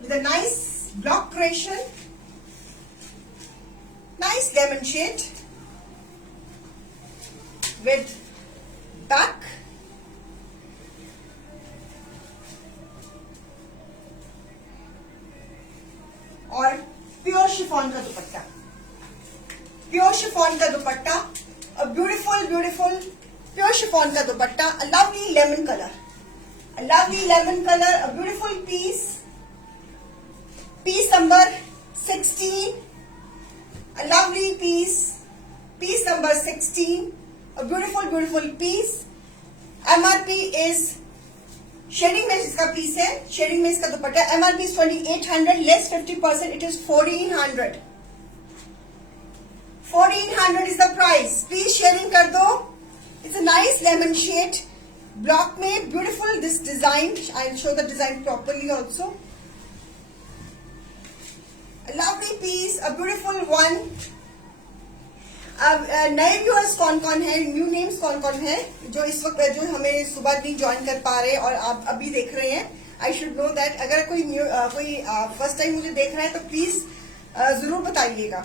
with a nice block creation. Nice lemon shade with back. और प्योर शिफॉन का दुपट्टा, प्योर शिफॉन का dupatta, a beautiful beautiful pure chiffon का dupatta, a lovely lemon colour, a lovely lemon colour, a beautiful piece, piece number 16, a lovely piece, piece number 16, a beautiful beautiful piece. MRP is shading में इसका पीस है, शेडिंग में इसका dupatta. MRP is 2800, less 50%, it is 1400। 1400 is the price. Please sharing कर दो। It's a nice lemon shade block में, beautiful this design. I show the design properly also. Lovely piece, a beautiful one. अब नए व्यूअर्स कौन कौन है, न्यू नेम्स कौन कौन है जो इस वक्त जो हमें सुबह नहीं ज्वाइन कर पा रहे और आप अभी देख रहे हैं। I should know that. अगर कोई न्यू कोई फर्स्ट टाइम मुझे देख रहा है तो प्लीज जरूर बताइएगा।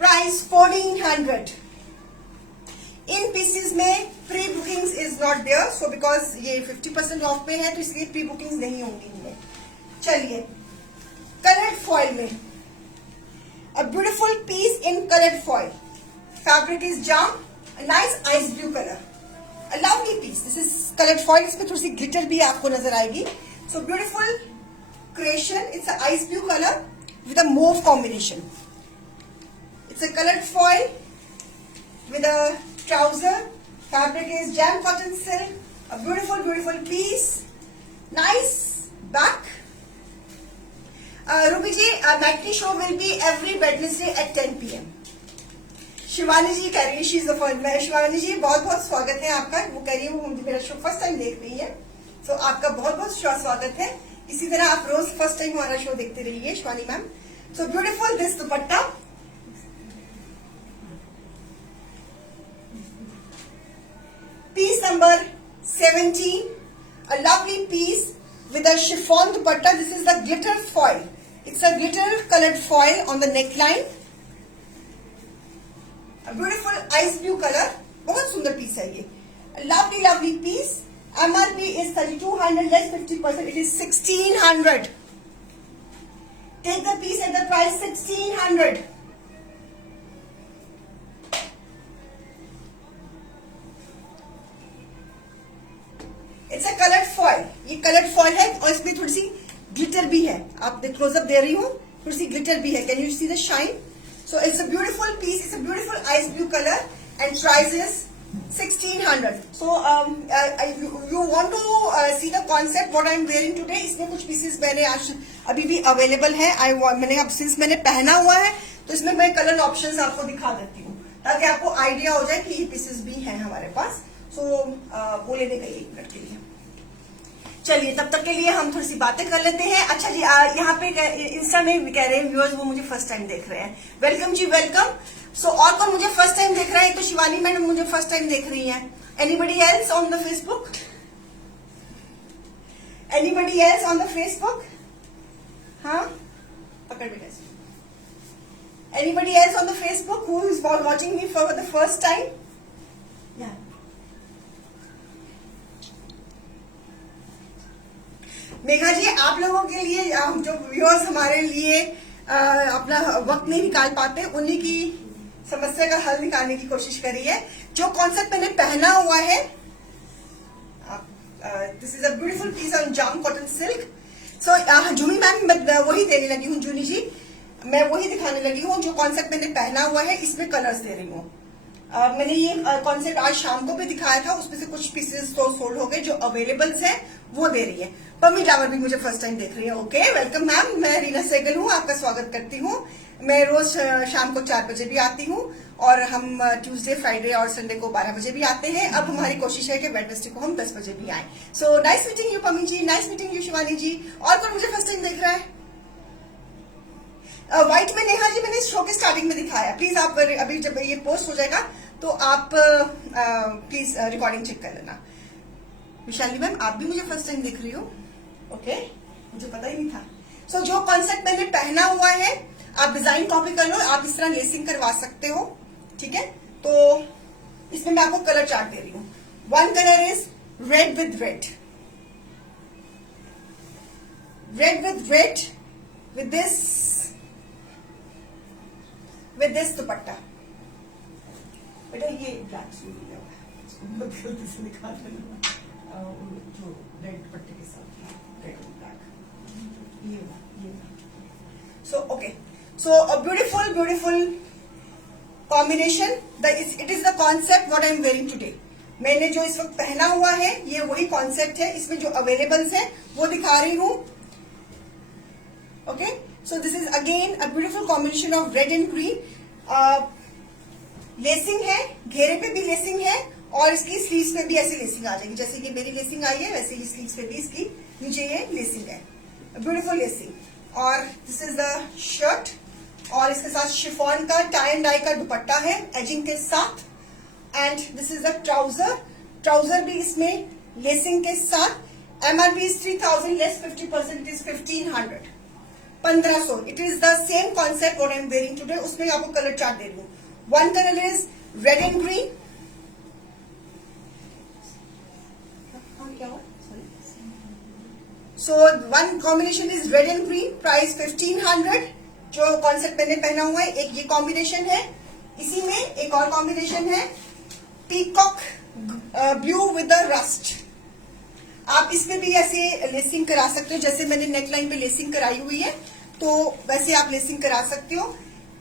प्राइस 1400। इन पीसेस में pre bookings is not there, so because ये 50% ऑफ पे है तो इसलिए प्री बुकिंग्स नहीं होंगी इनमें। चलिए, कलर्ड फॉइल में a beautiful piece in colored foil. Fabric is jam, a nice ice blue color, a lovely piece. This is colored foil. इसमें थोड़ी सी glitter भी आपको नजर आएगी. So beautiful creation. It's a ice blue color with a mauve combination. It's a colored foil with a trouser. Fabric is jam cotton silk. A beautiful beautiful piece. Nice back. Ruby ji, matinee show will be every Wednesday at 10 PM। Shivani ji कह रही है she is the first. Shivani ji बहुत बहुत स्वागत है आपका। वो कह रही है वो मेरा शो फर्स्ट टाइम देख रही है, सो आपका बहुत बहुत स्वागत है। इसी तरह आप रोज फर्स्ट टाइम हमारा शो देखते रहिए Shivani ma'am. So beautiful this dupatta, piece number 17, a lovely piece with a chiffon dupatta. This is the glitter foil. It's a glitter colored foil on the neckline. A beautiful ice blue color. बहुत सुंदर पीस है ये। A lovely lovely piece. MRP is 3200, less 50%. It is 1600. Take the piece at the price 1600. It's a colored foil. ये colored foil है और इसमें थोड़ी सी ग्लिटर भी है। आप क्लोजअप दे रही हूँ, थोड़ी सी ग्लिटर भी है। Can you see the shine? So it's a beautiful piece. It's a beautiful ice blue colour and price is 1600. So you want to see the concept what I am wearing today. इसमें कुछ पीसेस मैंने आज अभी भी अवेलेबल है। मैंने अब सिंस मैंने पहना हुआ है तो इसमें मैं कलर ऑप्शंस आपको दिखा देती हूँ ताकि आपको आइडिया हो जाए कि ये पीसेस भी हैं हमारे पास। सो वो लेने गई 1 मिनट के लिए। चलिए, तब तक के लिए हम थोड़ी सी बातें कर लेते हैं। अच्छा जी, यहाँ पे इंस्टा में भी कह रहे हैं व्यूअर्स वो मुझे फर्स्ट टाइम देख रहे हैं। वेलकम जी, वेलकम। सो और कौन मुझे फर्स्ट टाइम देख रहा है? तो शिवानी मैडम मुझे फर्स्ट टाइम देख रही हैं। Anybody else on the Facebook? Anybody else on the Facebook? हाँ, पकड़ बेटा। Anybody else on the Facebook who is watching me for the first time? या मेघा जी, आप लोगों के लिए जो व्यूअर्स हमारे लिए अपना वक्त नहीं निकाल पाते, उन्हीं की समस्या का हल निकालने की कोशिश करी है। जो कॉन्सेप्ट मैंने पहना हुआ है, this is a beautiful piece on jam cotton silk. So Jhumi ma'am वही देने लगी हूँ, जूनी जी मैं वही दिखाने लगी हूँ। जो कॉन्सेप्ट मैंने पहना हुआ है इसमें कलर्स दे रही हूँ। मैंने ये कॉन्सेप्ट आज शाम को भी दिखाया था, उसमें से कुछ पीसेस तो सोल्ड हो गए, जो अवेलेबल्स हैं वो दे रही है। पम्मी टावर भी मुझे फर्स्ट टाइम देख रही है। Okay, welcome ma'am. मैं रीना सहगल हूँ, आपका स्वागत करती हूँ। मैं रोज शाम को 4 बजे भी आती हूँ और हम ट्यूसडे, फ्राइडे और संडे को 12 बजे भी आते हैं। अब हमारी कोशिश है कि वेडनेसडे को हम 10 बजे भी आए। So nice meeting you Pami ji, nice meeting you Shivani ji. और कौन मुझे फर्स्ट टाइम देख रहा है? व्हाइट में नेहा जी मैंने शो के स्टार्टिंग में दिखाया। प्लीज आप अभी जब ये पोस्ट हो जाएगा तो आप प्लीज रिकॉर्डिंग चेक कर लेना। विशाली मैम आप भी मुझे फर्स्ट टाइम देख रही हो? ओके, मुझे पता ही नहीं था। सो जो कॉन्सेप्ट मैंने पहना हुआ है आप डिजाइन कॉपी कर लो, आप इस तरह लेसिंग करवा सकते हो, ठीक है। तो इसमें मैं आपको कलर चार्ट दे रही हूँ। One colour is read with red, read with read with this दुपट्टा। बेटा ये ब्लैक सूट गलती से निकाल देना, जो रेड दुपट्टे के साथ रेड ब्लैक, ये so okay. So a beautiful combination. It is the concept what I am wearing today. मैंने जो इस वक्त पहना हुआ है ये वही कॉन्सेप्ट है। इसमें जो अवेलेबल्स है वो दिखा रही हूं। Okay, so this is again a beautiful combination of red and green. Lacing है, घेरे पे भी लेसिंग है और इसकी स्लीव्स पे भी ऐसी लेसिंग आ जाएगी। जैसे कि मेरी लेसिंग आई है वैसे ही स्लीव्स पे भी इसकी नीचे ये लेसिंग है, ब्यूटीफुल लेसिंग। और दिस इज द शर्ट और इसके साथ शिफॉन का टाई एंड डाई का दुपट्टा है एजिंग के साथ। And this is the trouser, trouser भी इसमें लेसिंग के साथ। MRP is 3000 less 50% is 1500, 1500। It is the same concept what I am wearing today. उसमें आपको कलर चार्ट दे रही हूँ। One colour is red and green. So one combination is red and green, price 1500। जो कॉन्सेप्ट मैंने पहना हुआ है एक ये कॉम्बिनेशन है। इसी में एक और कॉम्बिनेशन है peacock blue with the rust. आप इसमें भी ऐसे लेसिंग करा सकते हो, जैसे मैंने नेक लाइन पे लेसिंग कराई हुई है तो वैसे आप लेसिंग करा सकते हो।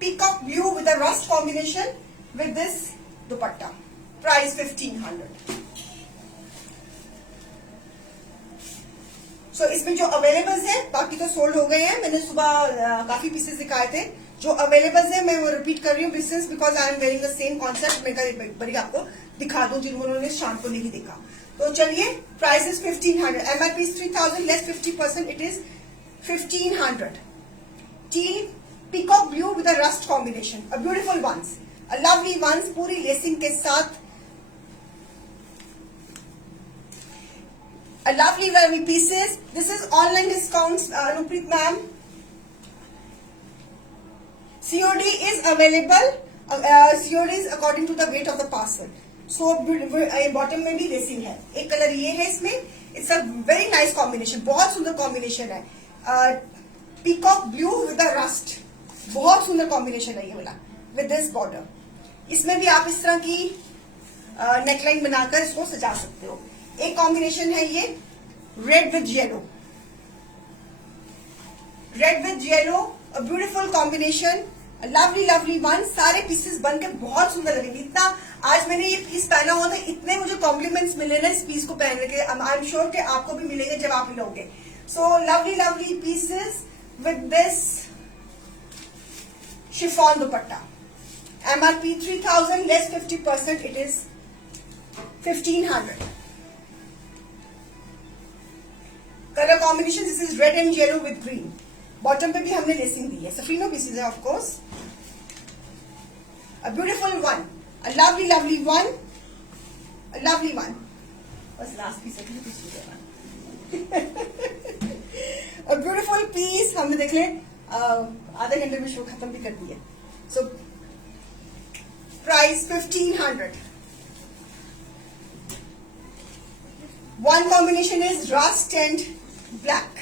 Peacock blue with the rust combination with this dupatta, price 1500। सो इसमें जो अवेलेबल्स है, बाकी तो सोल्ड हो गए हैं। मैंने सुबह काफी पीसेस दिखाए थे। जो अवेलेबल्स है मैं वो रिपीट कर रही हूँ pieces, because I am wearing the same concept. मैं एक बारी आपको दिखा दूं जिन्होंने शाम को नहीं देखा। तो चलिए, price is 1500, MRP is 3000 less 50%, it is 1500। Teal peacock blue with rust combination, a beautiful ones, a lovely ones, पूरी लेसिंग के साथ। A lovely pieces. This is online discounts, Anupreet ma'am. COD is available. COD is according to the weight of the parcel. So bottom में भी लेसिंग है। एक कलर ये है इसमें। It's a very nice combination. बहुत सुंदर कॉम्बिनेशन है। Peacock blue with the rust, बहुत सुंदर कॉम्बिनेशन है ये वाला विद दिस बॉर्डर। इसमें भी आप इस तरह की नेकलाइन बनाकर इसको सजा सकते हो। एक कॉम्बिनेशन है ये read with yellow, read with yellow, a beautiful combination, lovely one. सारे पीसेस बनकर बहुत सुंदर लगेंगे। इतना आज मैंने ये पीस पहना हुआ था, इतने मुझे कॉम्प्लीमेंट्स मिले ना इस पीस को पहनने के। आई एम श्योर कि आपको भी मिलेंगे जब आप लोगे। So lovely pieces with this chiffon dupatta, MRP 3000 less 50%, it is 1500। Colour combination, this is red and yellow with green. Bottom पे भी हमने लेसिंग दी है, सफरीनो पीसेज है of course. A beautiful one, a lovely one, a lovely one. बस लास्ट पीस है। A beautiful piece. हमने देख ले आधे घंटे में शो खत्म भी कर दी है। So price 1500। One combination is rust and black.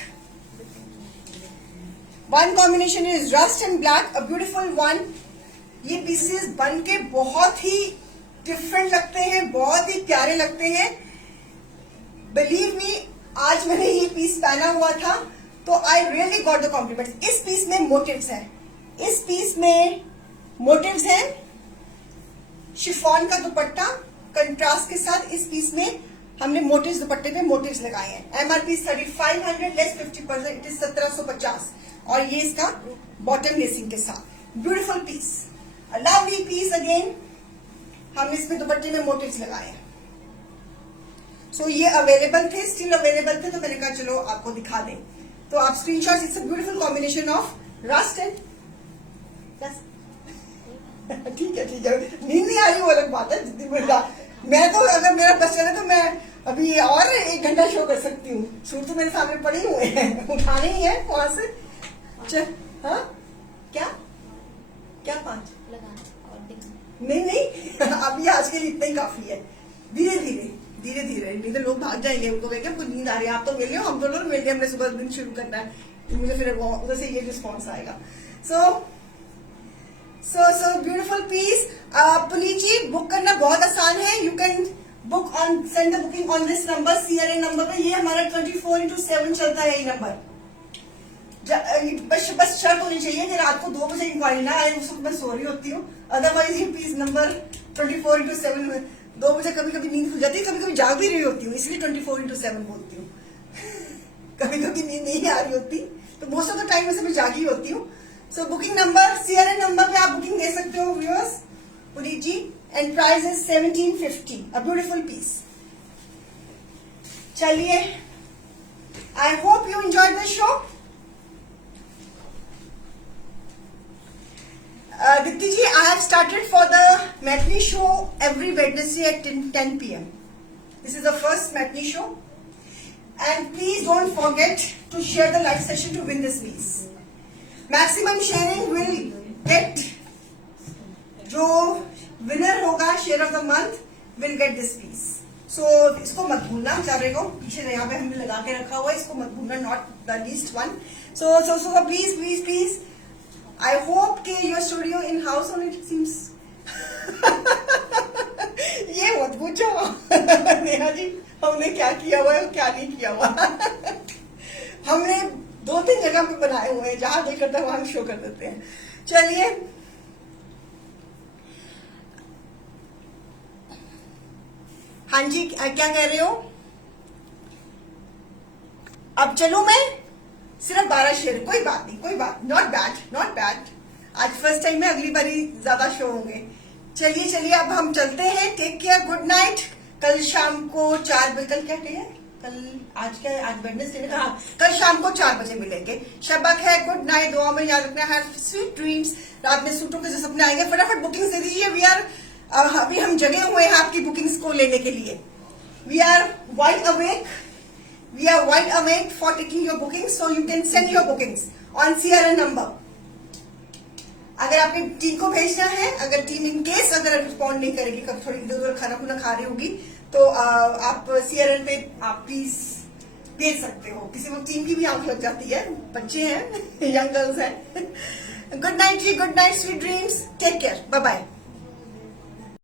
One combination is rust and black, a beautiful one. ये पीसेस बनके बहुत ही डिफरेंट लगते हैं, बहुत ही प्यारे लगते हैं। बिलीव मी, आज मैंने ये पीस पहना हुआ था तो I really got the compliments. इस पीस में मोटिव्स हैं, इस पीस में मोटिव्स हैं। शिफॉन का दुपट्टा कंट्रास्ट के साथ इस पीस में हमने मोटिव्स, दुपट्टे पे मोटिव्स लगाए हैं। MRP 3500 less 50%, it is 1750। और ये इसका बॉटम लेसिंग के साथ beautiful piece, a lovely piece again. हमने इसमें दुपट्टे में मोटिव्स लगाए हैं। सो ये अवेलेबल थे, स्टिल अवेलेबल थे, तो मैंने कहा चलो आपको दिखा दें। तो आप screenshot, it's a beautiful combination of rust and ठीक है ठीक है, नींद नहीं आ रही वो अलग बात है। जितनी मिर्जा मैं तो, अगर मेरा बस चले तो मैं अभी और 1 घंटा शो कर सकती हूँ। सूट तो मेरे सामने पड़े हुए हैं, उठाने ही है वहां से। चल हाँ, क्या क्या 5 नहीं नहीं अभी आज के लिए इतना ही काफी है। धीरे धीरे धीरे धीरे, नहीं तो लोग भाग जाएंगे, उनको कहेंगे हमको नींद आ रही है, आप तो मिले हो, हम तो लोग मिल गए, हमने सुबह दिन शुरू करना है, तो मुझे फिर उधर से ये रिस्पॉन्स आएगा। So beautiful piece. Puneet ji, book करना बहुत आसान है। You can book on, send the booking on this number, CRN number पे। ये हमारा 24x7 चलता है ये नंबर। बस शर्त होनी चाहिए कि रात को 2 बजे इंक्वायरी ना आए, उस वक्त मैं सो रही होती हूँ। अदरवाइज ये पीस नंबर 24x7 में 2 बजे कभी कभी नींद खुल जाती है, कभी कभी जाग भी रही होती हूँ, इसलिए 24x7 बोलती हूँ। कभी कभी नींद नहीं आ रही होती, तो मोस्ट ऑफ द टाइम वैसे मैं जागी होती हूँ। So booking number, CRN number पे आप बुकिंग दे सकते हो viewers, Puneet ji. And price is 1750, a beautiful piece. चलिए, I hope you enjoyed the show. Dipti ji, I have started for the matinee show every Wednesday at 10 p.m. This is the first matinee show. And please don't forget to share the live session to win this piece. Maximum sharing will get, जो winner होगा share of the month will get this piece. So इसको मत भूलना, बेचारे को पीछे यहाँ पे हमने लगा के रखा हुआ है, इसको मत भूलना, not the least one. So please. I hope कि your studio in house only seems ये मत पूछो नेहा जी, हमने क्या किया हुआ है और क्या नहीं किया हुआ। हमने 2-3 जगह पे बनाए हुए हैं, जहां दिल करता है वहां शो कर देते हैं। चलिए, हाँ जी, क्या कह रहे हो? अब चलो मैं सिर्फ 12 शेयर, कोई बात नहीं, कोई बात, नॉट बैड। आज फर्स्ट टाइम है, अगली बारी ज्यादा शो होंगे। चलिए अब हम चलते हैं। Take care, good night. कल शाम को 4 बजे, कल क्या डे है? आज वेडनेसडे ने कहा, कल शाम को 4 बजे मिलेंगे। शबक है, गुड नाइट, दुआ में याद रखना है, स्वीट ड्रीम्स। रात में सूटों के जो सपने आएंगे, फटाफट बुकिंग दे दीजिए। अभी हम जगे हुए हैं आपकी बुकिंग्स को लेने के लिए। We are wide awake for taking your bookings, so you can send your bookings on CRN number. अगर आपकी टीम को भेजना है, अगर टीम इन केस अगर रिस्पॉन्ड नहीं करेगी, कब थोड़ी इधर उधर खाना खुना खा रही होगी, तो आप CRN पे आप प्लीज भेज सकते हो। किसी वक्त टीम की भी आंख लग जाती है, बच्चे हैं, यंग गर्ल्स हैं। Good night ji, good night, sweet dreams, take care, bye bye.